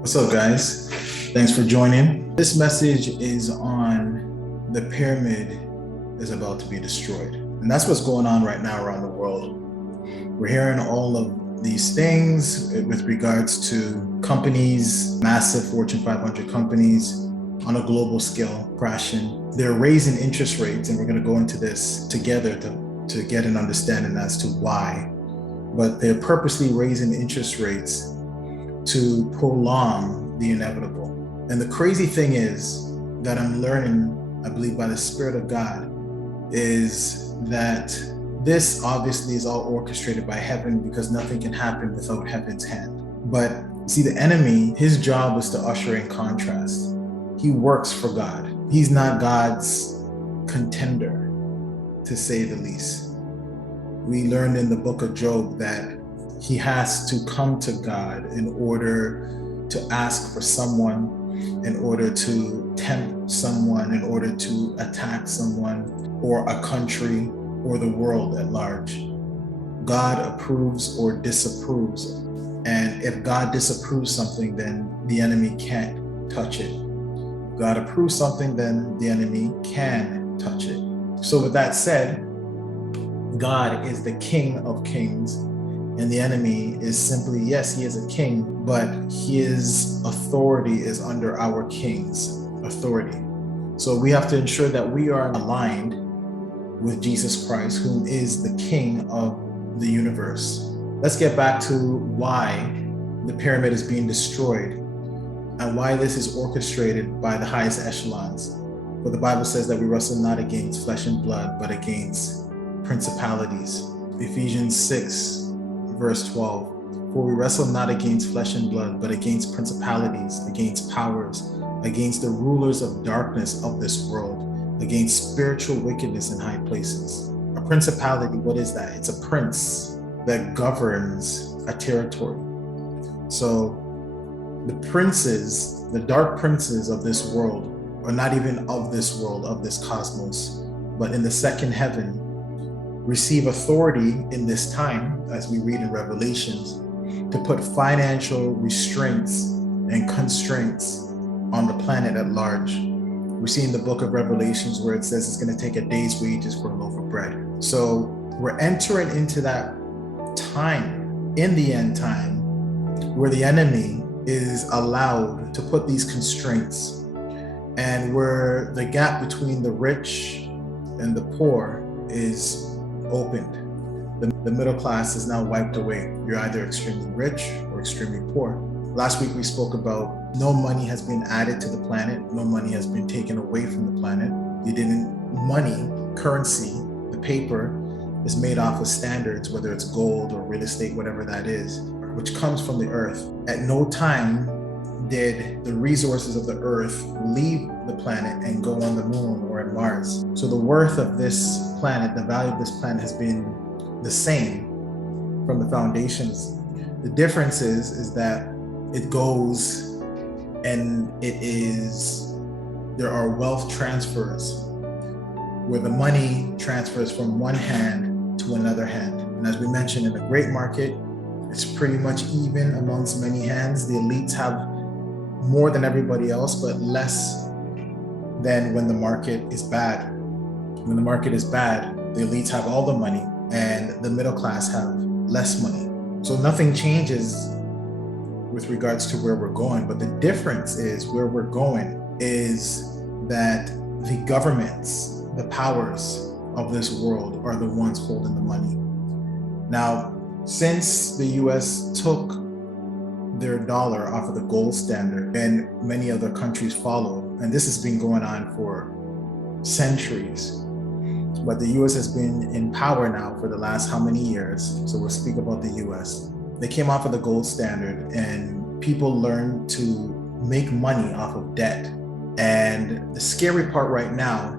What's up, guys? Thanks for joining. This message is on the pyramid is about to be destroyed. And that's what's going on right now around the world. We're hearing all of these things with regards to companies, massive Fortune 500 companies on a global scale crashing. They're raising interest rates, and we're going to go into this together to get an understanding as to why. But they're purposely raising interest rates to prolong the inevitable. And the crazy thing is that I'm learning, I believe by the Spirit of God, is that this obviously is all orchestrated by heaven because nothing can happen without heaven's hand. But see, the enemy, his job is to usher in contrast. He works for God. He's not God's contender, to say the least. We learned in the book of Job that he has to come to God in order to ask for someone, in order to tempt someone, in order to attack someone or a country or the world at large. God approves or disapproves. And if God disapproves something, then the enemy can't touch it. If God approves something, then the enemy can touch it. So with that said, God is the King of Kings, and the enemy is simply, yes, he is a king, but his authority is under our king's authority. So we have to ensure that we are aligned with Jesus Christ, who is the King of the universe. Let's get back to why the pyramid is being destroyed and why this is orchestrated by the highest echelons. For the Bible says that we wrestle not against flesh and blood, but against principalities. Ephesians 6, verse 12. For we wrestle not against flesh and blood, but against principalities, against powers, against the rulers of darkness of this world, against spiritual wickedness in high places. A principality, what is that? It's a prince that governs a territory. So the princes, the dark princes of this world, are not even of this world, of this cosmos, but in the second heaven, receive authority in this time, as we read in Revelations, to put financial restraints and constraints on the planet at large. We see in the book of Revelations where it says it's going to take a day's wages for a loaf of bread. So we're entering into that time, in the end time, where the enemy is allowed to put these constraints, and where the gap between the rich and the poor is opened. The middle class is now wiped away. You're either extremely rich or extremely poor. Last week we spoke about no money has been added to the planet, no money has been taken away from the planet. Money, currency, the paper is made off of standards, whether it's gold or real estate, whatever that is, which comes from the earth. At no time did the resources of the earth leave the planet and go on the moon or in Mars. So the worth of this planet, the value of this planet has been the same from the foundations. The difference is that it goes and there are wealth transfers where the money transfers from one hand to another hand. And as we mentioned, in the great market, it's pretty much even amongst many hands. The elites have more than everybody else, but less than when the market is bad. When the market is bad, the elites have all the money and the middle class have less money. So nothing changes with regards to where we're going, but the difference is where we're going is that the governments, the powers of this world are the ones holding the money. Now, since the US took their dollar off of the gold standard and many other countries followed, and this has been going on for centuries, but the US has been in power now for the last how many years? So we'll speak about the US. They came off of the gold standard and people learned to make money off of debt. And the scary part right now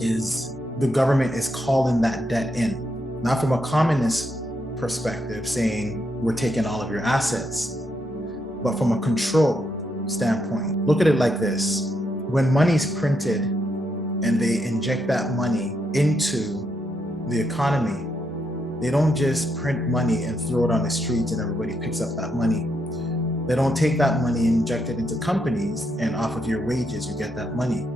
is the government is calling that debt in, not from a communist perspective saying we're taking all of your assets, but from a control standpoint. Look at it like this. When money's printed and they inject that money into the economy, they don't just print money and throw it on the streets and everybody picks up that money. They don't take that money and inject it into companies, and off of your wages, you get that money.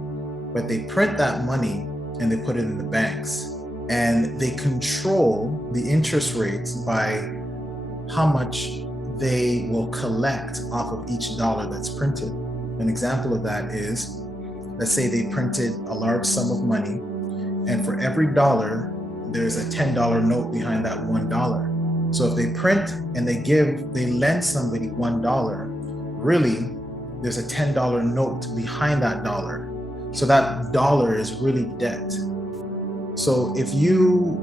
But they print that money and they put it in the banks. And they control the interest rates by how much they will collect off of each dollar that's printed. An example of that is, let's say they printed a large sum of money, and for every dollar, there's a $10 note behind that $1. So if they print and they lend somebody $1, really, there's a $10 note behind that dollar. So that dollar is really debt. So if you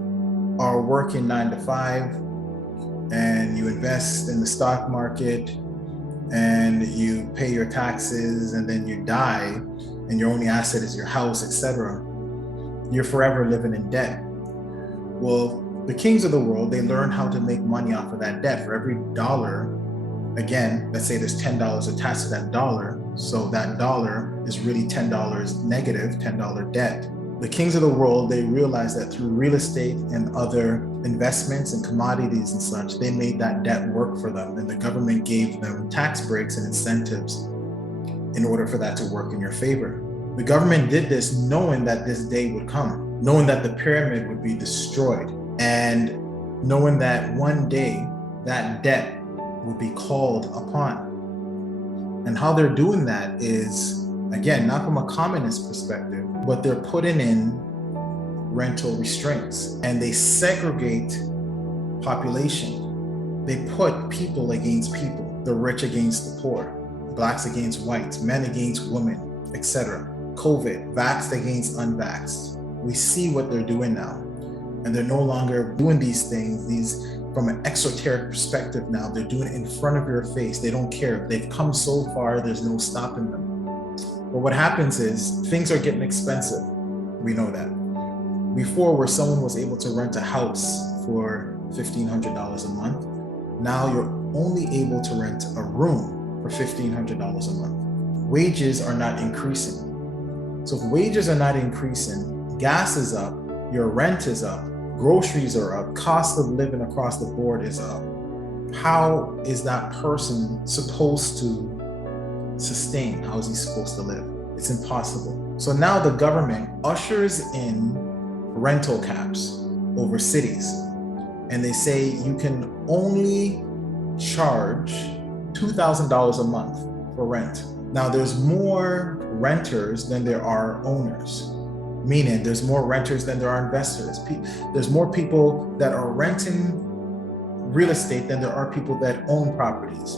are working 9 to 5 and you invest in the stock market and you pay your taxes and then you die and your only asset is your house, etc., you're forever living in debt. Well, the kings of the world, they learn how to make money off of that debt. For every dollar, again, let's say there's $10 attached to that dollar, so that dollar is really $10 negative, $10 debt. The kings of the world, they realized that through real estate and other investments and commodities and such, they made that debt work for them, and the government gave them tax breaks and incentives in order for that to work in your favor. The government did this knowing that this day would come, knowing that the pyramid would be destroyed, and knowing that one day that debt would be called upon. And how they're doing that is, again, not from a communist perspective, but they're putting in rental restraints, and they segregate population. They put people against people, the rich against the poor, blacks against whites, men against women, etc. COVID, vaxxed against unvaxxed. We see what they're doing now. And they're no longer doing these things, from an exoteric perspective now. They're doing it in front of your face. They don't care. They've come so far, there's no stopping them. But what happens is things are getting expensive. We know that. Before, where someone was able to rent a house for $1,500 a month, now you're only able to rent a room for $1,500 a month. Wages are not increasing. So if wages are not increasing, gas is up, your rent is up, groceries are up, cost of living across the board is up. How is that person supposed to sustain? How is he supposed to live? It's impossible. So now the government ushers in rental caps over cities, and they say you can only charge $2,000 a month for rent. Now there's more renters than there are owners, meaning there's more renters than there are investors. There's more people that are renting real estate than there are people that own properties,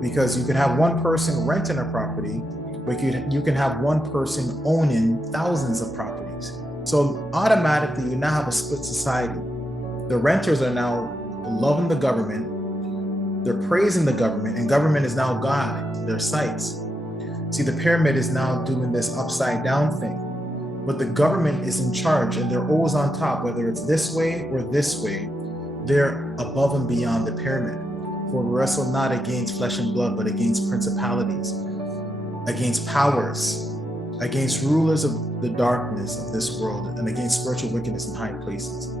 because you can have one person renting a property, but you can have one person owning thousands of properties. So automatically you now have a split society. The renters are now loving the government, they're praising the government, and government is now God in their sights. See, the pyramid is now doing this upside down thing, but the government is in charge and they're always on top, whether it's this way or this way. They're above and beyond the pyramid. For we wrestle not against flesh and blood, but against principalities, against powers, against rulers of the darkness of this world, and against spiritual wickedness in high places.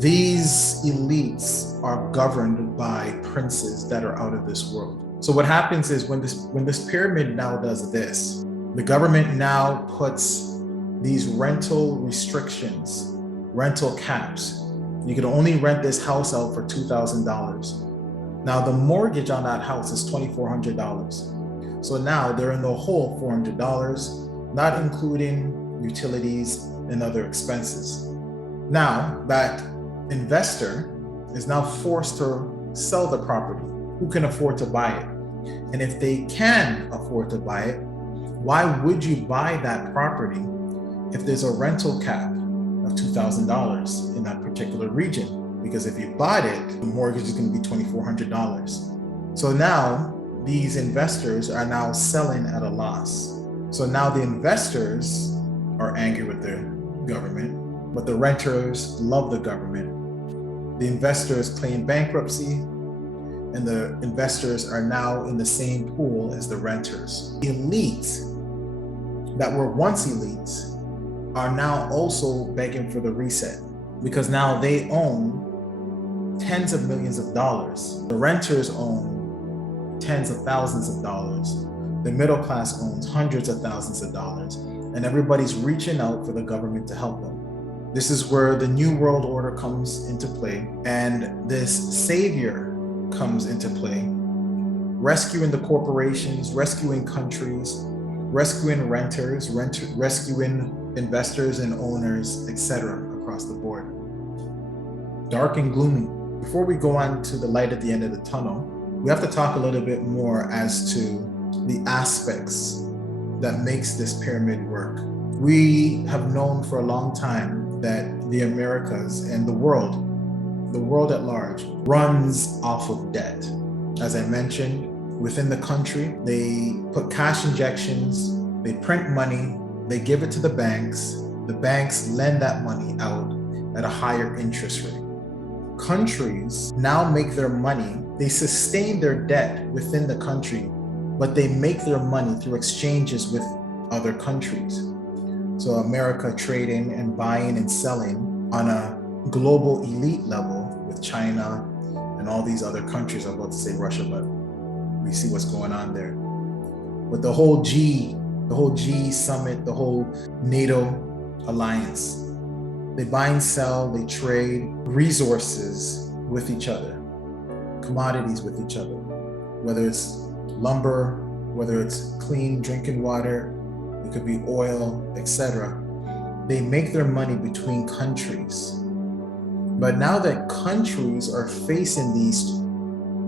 These elites are governed by princes that are out of this world. So what happens is when this pyramid now does this, the government now puts these rental restrictions, rental caps. You can only rent this house out for $2,000. Now the mortgage on that house is $2,400. So now they're in the hole $400, not including utilities and other expenses. Now that investor is now forced to sell the property. Who can afford to buy it? And if they can afford to buy it, why would you buy that property if there's a rental cap of $2,000 in that particular region? Because if you bought it, the mortgage is going to be $2,400. So now these investors are now selling at a loss. So now the investors are angry with the government, but the renters love the government. The investors claim bankruptcy, and the investors are now in the same pool as the renters. Elites that were once elites are now also begging for the reset, because now they own tens of millions of dollars. The renters own tens of thousands of dollars. The middle class owns hundreds of thousands of dollars, and everybody's reaching out for the government to help them. This is where the New World Order comes into play, and this savior comes into play, rescuing the corporations, rescuing countries, rescuing renters, rescuing investors and owners, etc., across the board. Dark and gloomy. Before we go on to the light at the end of the tunnel, we have to talk a little bit more as to the aspects that makes this pyramid work. We have known for a long time that the Americas and the world at large, runs off of debt. As I mentioned, within the country, they put cash injections, they print money, they give it to the banks lend that money out at a higher interest rate. Countries now make their money, they sustain their debt within the country, but they make their money through exchanges with other countries. So America trading and buying and selling on a global elite level with China and all these other countries. I'm about to say Russia, but we see what's going on there. But the whole G summit, the whole NATO alliance, they buy and sell, they trade resources with each other, commodities with each other, whether it's lumber, whether it's clean drinking water, it could be oil, etc. They make their money between countries. But now that countries are facing these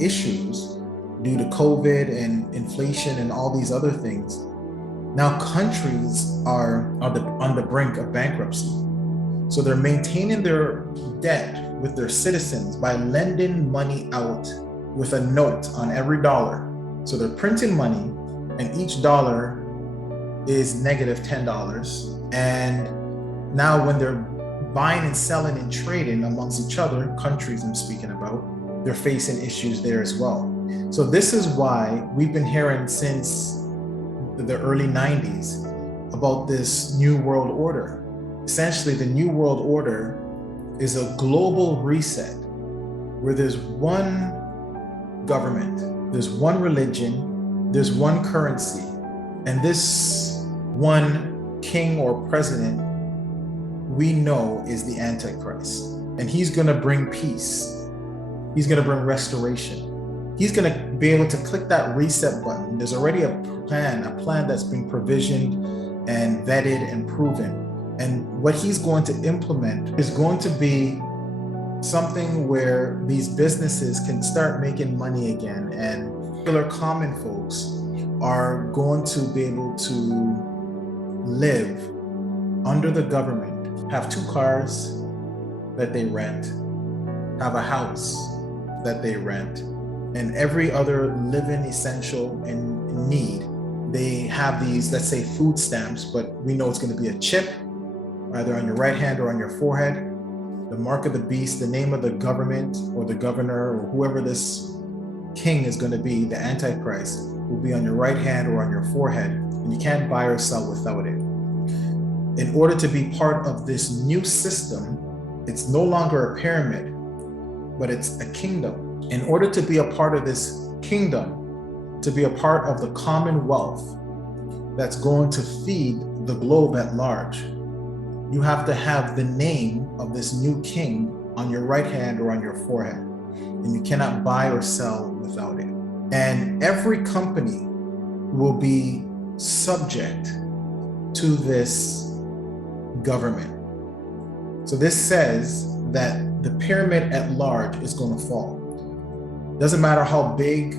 issues due to COVID and inflation and all these other things, now countries are on the brink of bankruptcy. So they're maintaining their debt with their citizens by lending money out with a note on every dollar. So they're printing money, and each dollar is negative $10. And now when they're buying and selling and trading amongst each other, countries I'm speaking about, they're facing issues there as well. So this is why we've been hearing since the early 90s about this New World Order. Essentially, the New World Order is a global reset where there's one government, there's one religion, there's one currency, and this one king or president we know is the Antichrist. And he's going to bring peace. He's going to bring restoration. He's going to be able to click that reset button. There's already a plan that's been provisioned and vetted and proven. And what he's going to implement is going to be something where these businesses can start making money again, and regular common folks are going to be able to live under the government, have 2 cars that they rent, have a house that they rent, and every other living essential in need. They have these, let's say, food stamps, but we know it's going to be a chip either on your right hand or on your forehead, the mark of the beast, the name of the government or the governor or whoever this king is going to be, the Antichrist, will be on your right hand or on your forehead, and you can't buy or sell without it. In order to be part of this new system, it's no longer a pyramid, but it's a kingdom. In order to be a part of this kingdom, to be a part of the commonwealth that's going to feed the globe at large, you have to have the name of this new king on your right hand or on your forehead, and you cannot buy or sell without it. And every company will be subject to this government. So this says that the pyramid at large is going to fall. Doesn't matter how big,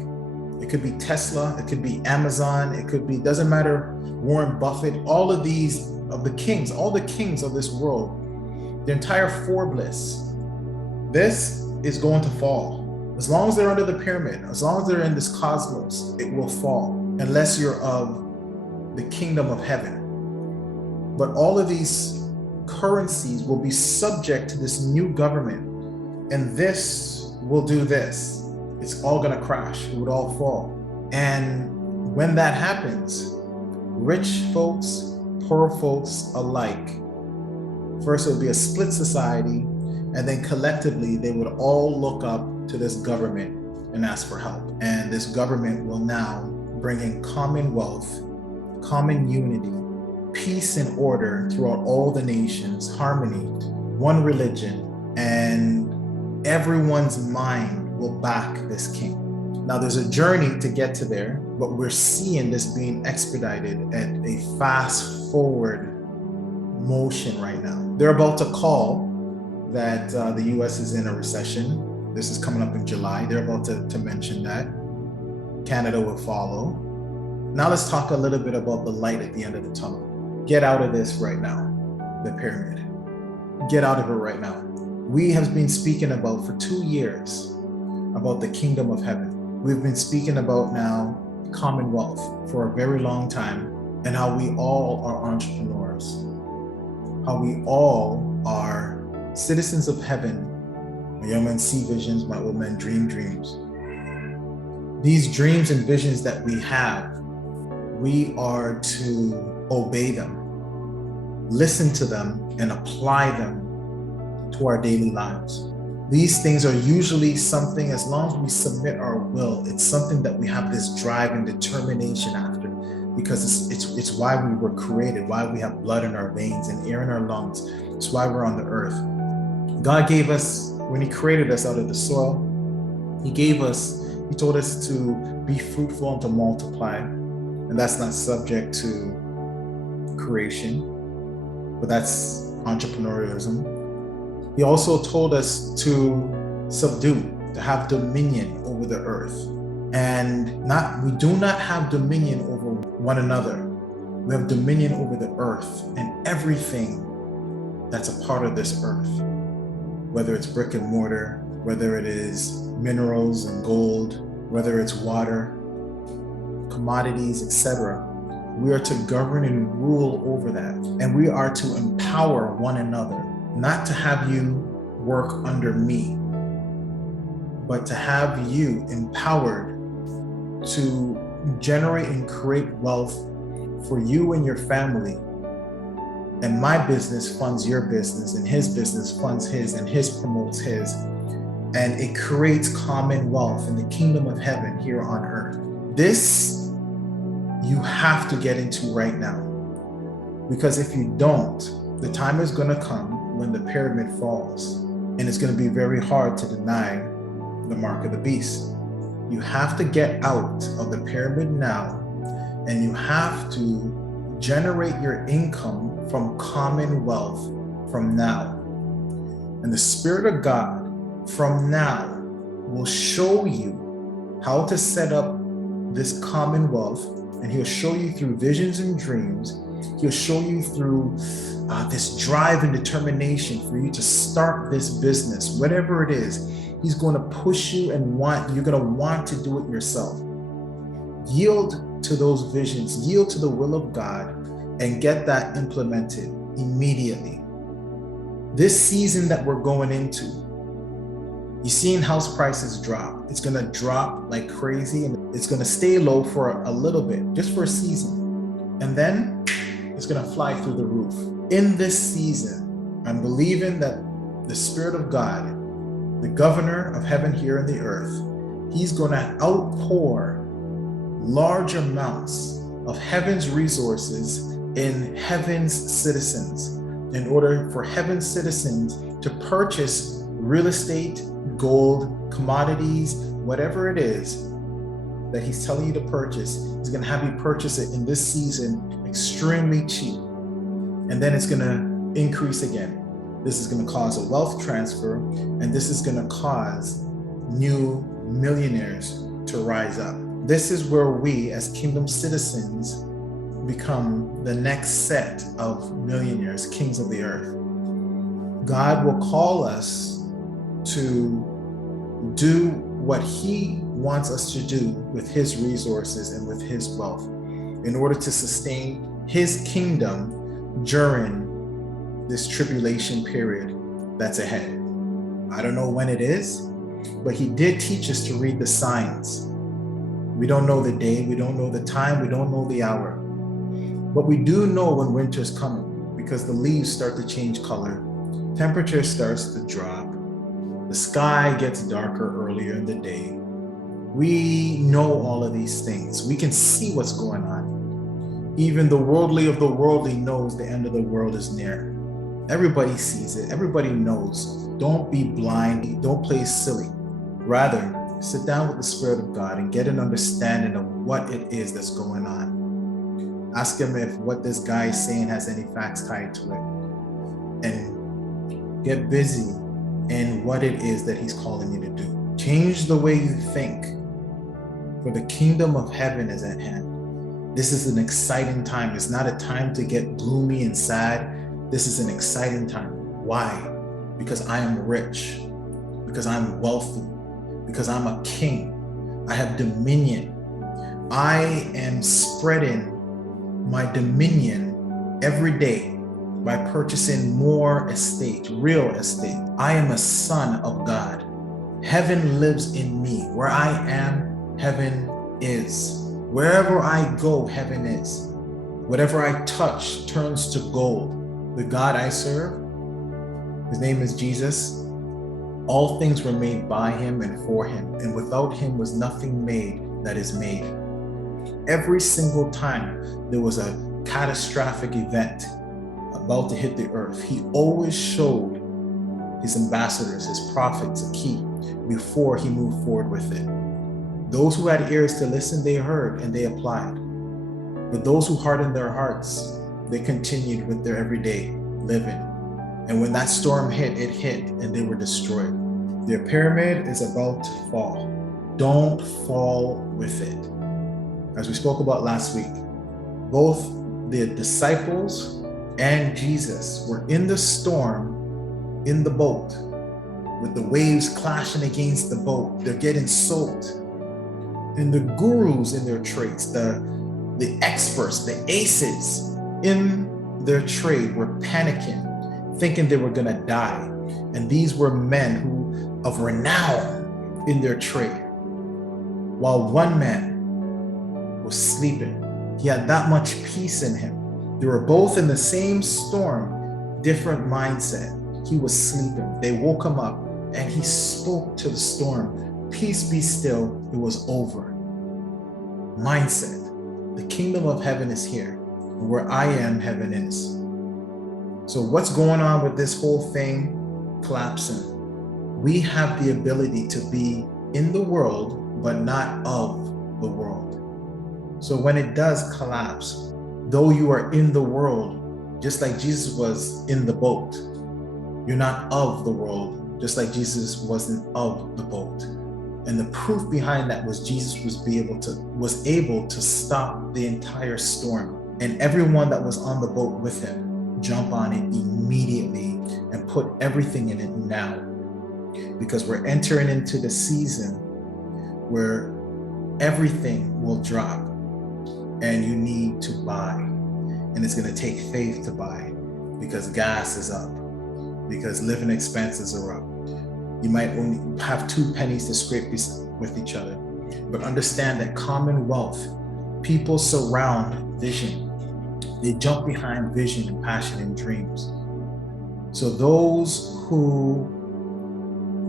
it could be Tesla, it could be Amazon, it could be, doesn't matter, Warren Buffett, all of these of the kings, all the kings of this world, the entire Forbes, this is going to fall. As long as they're under the pyramid, as long as they're in this cosmos, it will fall, unless you're of the kingdom of heaven. But all of these currencies will be subject to this new government, and this will do this. It's all gonna crash, it would all fall. And when that happens, rich folks, poor folks alike, first it would be a split society, and then collectively they would all look up to this government and ask for help. And this government will now bring in commonwealth, common unity, peace and order throughout all the nations, harmony, one religion, and everyone's mind will back this king. Now, there's a journey to get to there, but we're seeing this being expedited at a fast forward motion right now. They're about to call that the US is in a recession. This is coming up in July. They're about to mention that. Canada will follow. Now let's talk a little bit about the light at the end of the tunnel. Get out of this right now, the pyramid. Get out of it right now. We have been speaking about for 2 years about the kingdom of heaven. We've been speaking about now commonwealth for a very long time, and how we all are entrepreneurs, how we all are citizens of heaven. My young men see visions, my old men dream dreams. These dreams and visions that we have, we are to obey them, listen to them, and apply them to our daily lives. These things are usually something, as long as we submit our will, it's something that we have this drive and determination after, because it's why we were created, why we have blood in our veins and air in our lungs. It's why we're on the earth. God gave us, when he created us out of the soil, he told us to be fruitful and to multiply. And that's not subject to creation, but that's entrepreneurialism. He also told us to subdue, to have dominion over the earth. And we do not have dominion over one another. We have dominion over the earth and everything that's a part of this earth, whether it's brick and mortar, whether it is minerals and gold, whether it's water, commodities, etc. We are to govern and rule over that. And we are to empower one another. Not to have you work under me, but to have you empowered to generate and create wealth for you and your family. And my business funds your business, and his business funds his, and his promotes his. And it creates commonwealth in the kingdom of heaven here on earth. This you have to get into right now. Because if you don't, the time is going to come when the pyramid falls, and it's going to be very hard to deny the mark of the beast. You have to get out of the pyramid now, and you have to generate your income from commonwealth from now. And the Spirit of God from now will show you how to set up this commonwealth, and he'll show you through visions and dreams. He'll show you through this drive and determination for you to start this business, whatever it is. He's going to push you and you're going to want to do it yourself. Yield to those visions, yield to the will of God, and get that implemented immediately. This season that we're going into, you're seeing house prices drop. It's going to drop like crazy, and it's going to stay low for a little bit, just for a season. And then it's going to fly through the roof. In this season, I'm believing that the Spirit of God, the governor of heaven here on the earth, he's going to outpour large amounts of heaven's resources in heaven's citizens, in order for heaven's citizens to purchase real estate, gold, commodities, whatever it is that he's telling you to purchase. He's going to have you purchase it in this season extremely cheap. And then it's going to increase again. This is going to cause a wealth transfer, and this is going to cause new millionaires to rise up. This is where we as kingdom citizens become the next set of millionaires, kings of the earth. God will call us to do what he wants us to do with his resources and with his wealth in order to sustain his kingdom during this tribulation period that's ahead. I don't know when it is, but he did teach us to read the signs. We don't know the day, we don't know the time, we don't know the hour. But we do know when winter's coming, because the leaves start to change color, temperature starts to drop, the sky gets darker earlier in the day, We know all of these things. We can see what's going on. Even the worldly of the worldly knows the end of the world is near. Everybody sees it. Everybody knows. Don't be blind. Don't play silly. Rather, sit down with the Spirit of God and get an understanding of what it is that's going on. Ask him if what this guy is saying has any facts tied to it. And get busy in what it is that he's calling you to do. Change the way you think, for the kingdom of heaven is at hand. This is an exciting time. It's not a time to get gloomy and sad. This is an exciting time. Why? Because I am rich, because I'm wealthy, because I'm a king. I have dominion. I am spreading my dominion every day by purchasing more estate, real estate. I am a son of God. Heaven lives in me. Where I am, heaven is. Wherever I go, heaven is. Whatever I touch turns to gold. The God I serve, his name is Jesus. All things were made by him and for him, and without him was nothing made that is made. Every single time there was a catastrophic event about to hit the earth, he always showed his ambassadors, his prophets, a key before he moved forward with it. Those who had ears to listen, they heard and they applied. But those who hardened their hearts, they continued with their everyday living. And when that storm hit, it hit and they were destroyed. Their pyramid is about to fall. Don't fall with it. As we spoke about last week, both the disciples and Jesus were in the storm, in the boat, with the waves clashing against the boat. They're getting soaked. And the gurus in their trades, the experts, the aces in their trade were panicking, thinking they were gonna die. And these were men who of renown in their trade. While one man was sleeping. He had that much peace in him. They were both in the same storm, different mindset. He was sleeping. They woke him up and he spoke to the storm. Peace be still, it was over. Mindset. The kingdom of heaven is here. Where I am, heaven is. So what's going on with this whole thing collapsing? We have the ability to be in the world, but not of the world. So when it does collapse, though you are in the world, just like Jesus was in the boat, you're not of the world, just like Jesus wasn't of the boat. And the proof behind that was Jesus was able to stop the entire storm. And everyone that was on the boat with him jump on it immediately and put everything in it now. Because we're entering into the season where everything will drop and you need to buy. And it's going to take faith to buy because gas is up, because living expenses are up. You might only have 2 pennies to scrape with each other. But understand that commonwealth, people surround vision. They jump behind vision and passion and dreams. So those who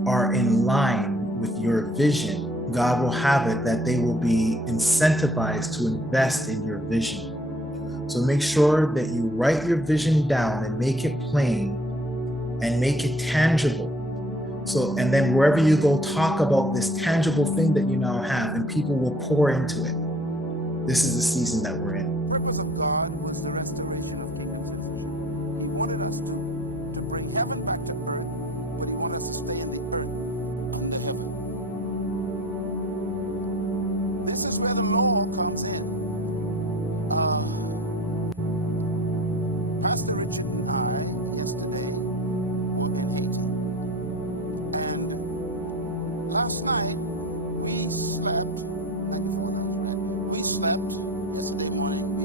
are in line with your vision, God will have it that they will be incentivized to invest in your vision. So make sure that you write your vision down and make it plain and make it tangible. So, and then wherever you go, talk about this tangible thing that you now have and people will pour into it. This is the season that we're in. The purpose of God was the restoration of kingdom. He wanted us to bring heaven back to earth, but he wanted us to stay in the earth under heaven. This is where the law comes in. Pastor Richard and I, yesterday, were teaching. And last night, we slept yesterday morning.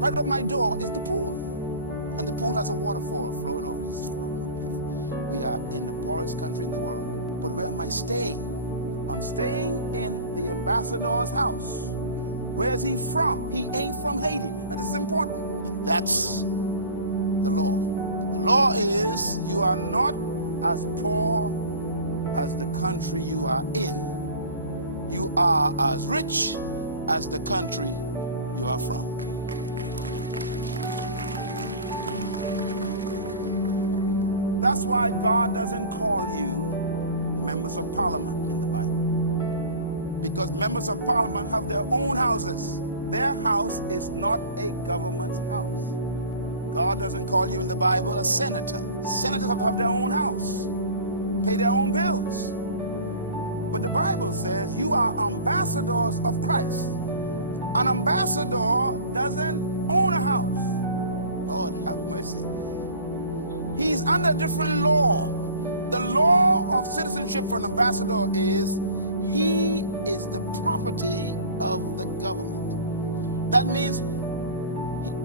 Right on my door is the pool. And the pool has a waterfall flowing over the street. We are in the poorest country in the world. But where am I staying? I'm staying in the ambassador's house. Where's he from? He ain't from Haiti. This is important. That's the law. The law is you are not as poor as the country you are in. You are as rich as the country you are from. That's why God doesn't call you members of parliament. Because members of parliament have their own houses. Their house is not a government's house. God doesn't call you in the Bible a senator. Senators have their own house, pay their own bills. But the Bible says you are ambassadors of Christ. An ambassador doesn't own a house. Lord have mercy. He's under different law. The law of citizenship for an ambassador is he is the property of the government. That means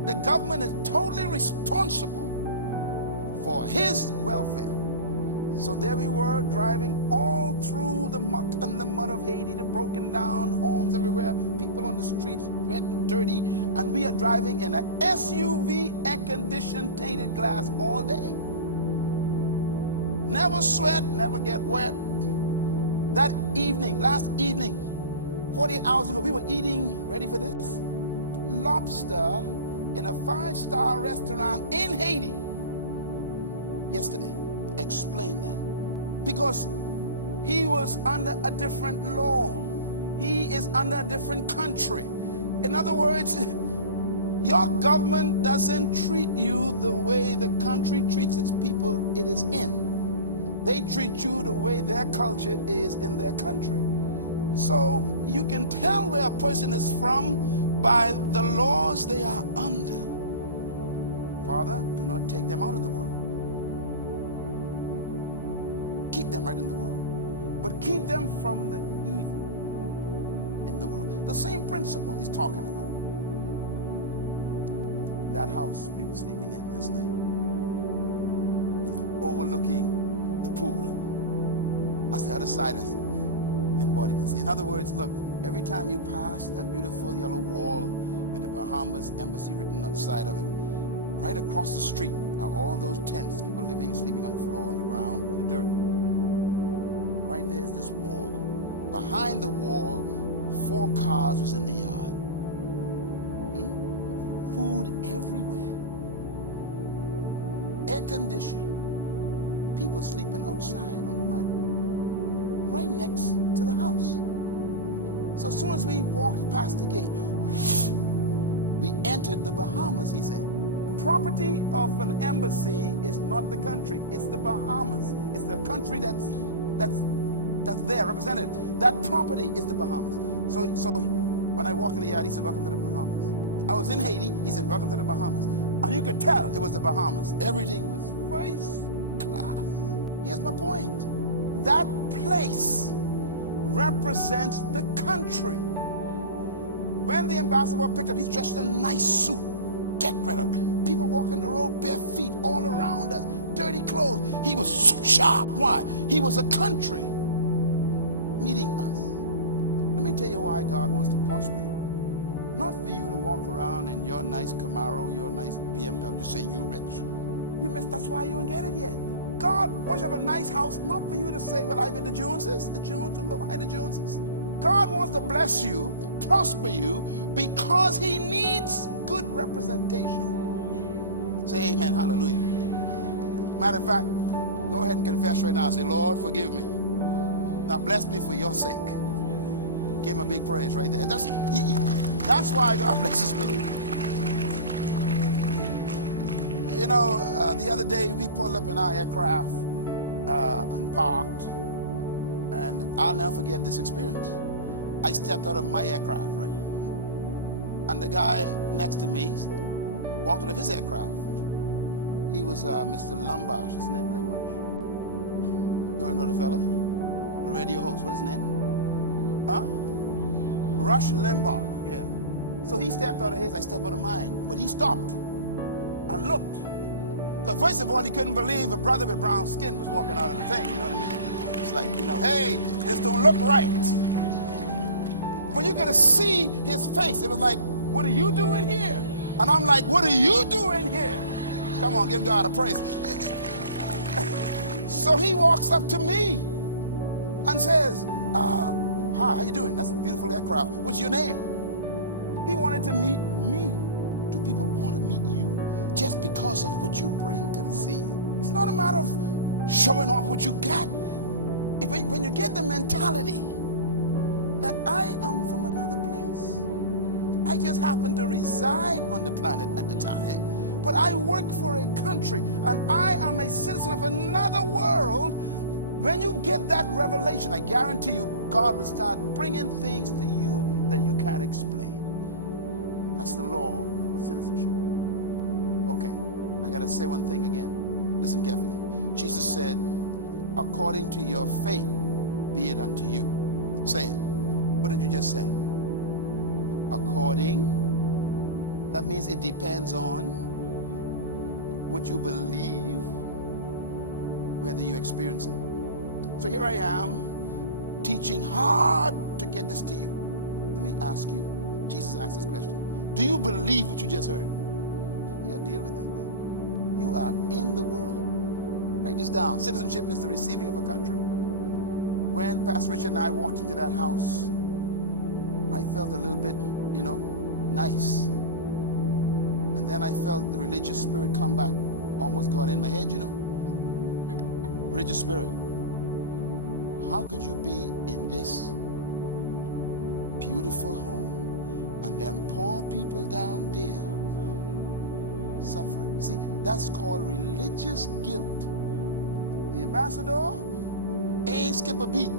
the government is totally responsible for his welfare. So there we were driving all through the muck and the mud of Haiti, the broken down homes everywhere, people on the street getting dirty, and we are driving in an SUV air-conditioned tainted glass all day. Never sweat, never get wet. That evening, last evening, 40 hours ago, we were eating, ready for this, lobster in a 5-star restaurant in Haiti. Instantly explained. Because he was under a different law. He is under a different country. In other words, your government doesn't treat you the way the country treats its people it is in. They treat you the way their culture is in their country. So you can tell where a person is from by the laws they are under. Father, you want to take them out of the way. Keep them ready. But keep them from the same principle is talking about. That house is overlooking the pool. That's the other side of it. In other words, look, every time you pass the wall in the Bahamas embassy, on the other side of it, right across the street, you know, all those tents, right there is this pool. Behind the wall, 4 cars sitting in there. Air conditioned. People sleeping outside. Right next to the house. So as soon as we walked past the gate, we entered the Bahamas. He said, property of an embassy is not the country, it's the Bahamas. It's the country that's there represented. That property is the Bahamas. So when I walked in the yard, he said, "Welcome to the Bahamas." I was in Haiti, he said, "Welcome to the Bahamas." And you could tell it was the Bahamas every day. Right? Here's my point. That place represents the country. When the ambassador picked up, he's dressed in a nice suit. Get rid of it. People walking the road bare feet all around us, dirty clothes. He was so sharp. Why? He was a country. Meaning stopped. I looked. But first of all, he couldn't believe a brother with brown skin was walking out of the thing. It's like, hey, this don't look right. When you get to see his face, it was like, what are you doing here? And I'm like, what are you doing here? Come on, give God a praise. So he walks up to me and says, how you doing? That's a beautiful aircraft. What's your name? He wanted to meet me. Just because of what you bring to the scene. It's not a matter of showing off what you got. When you get the mentality that I am from I just happen to reside on the planet at the time. But I work for a country and I am a citizen of another world. When you get that revelation, I guarantee you, God will start bringing things to you that you can't explain. That's the law. Okay, I gotta say one thing again. Listen carefully. Jesus said, according to your faith, be it unto you. Say, what did you just say? According. That means it depends on what you believe, whether you experience it. So here I am, teaching hard to get this to you. Let me ask you, Jesus asked this question. Do you believe what you just heard? You are in the room. Write this down. Citizenship is the receiving of the country. When Pastor Richard and I walked into that house, I felt a little bit, nice. And then I felt the religious spirit come back. Almost got in my head, Religious spirit. How could you be in this beautiful and then pull people down there? See, that's called religious guilt. The ambassador, he skipped a beat.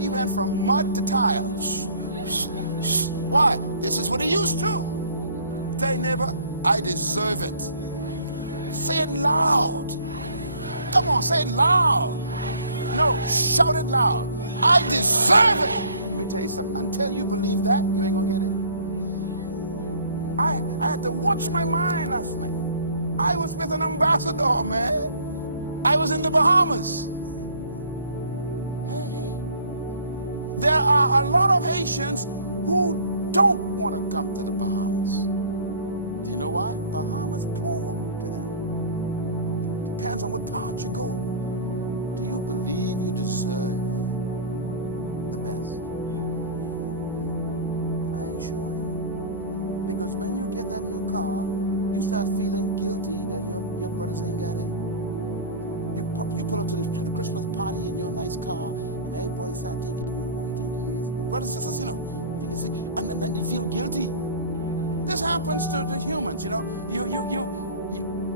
He went from mud to tiles. Why? This is what he used to. Tell your neighbor, I deserve it. Say it loud. Come on, say it loud. No, shout it loud. I deserve it. Let me tell you something. Until you believe that, you ain't gonna get it. I had to watch my mind last night. I was with an ambassador, man. I was in the Bahamas. There are a lot of Haitians who don't want to come to the Bahamas. You know why? Bahamas depends on what route you go. Do you believe you deserve the best? Because when you get that with God, you start feeling guilty. Everybody's together. You want people to the person like party in your nice car. You ain't perfect. Brothers and sisters, and you feel guilty. This happens to the humans,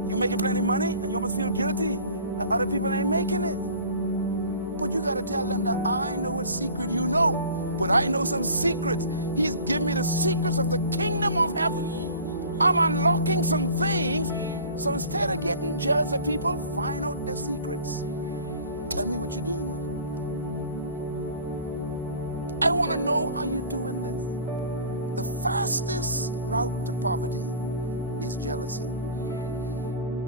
You making plenty money, and you almost feel guilty. And other people ain't making it. But you gotta tell them that I know a secret you know. But I know some secrets. He's giving me the secrets of the kingdom of heaven. I'm unlocking some things. So instead of getting judged of people, find out their secrets. Tell me what you know. I want to know how you do it. The fastest route to poverty is jealousy.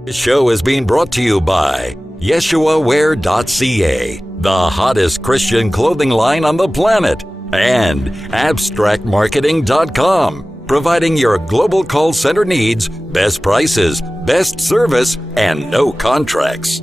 This show is being brought to you by YeshuaWear.ca, the hottest Christian clothing line on the planet, and AbstractMarketing.com, providing your global call center needs, best prices, best service, and no contracts.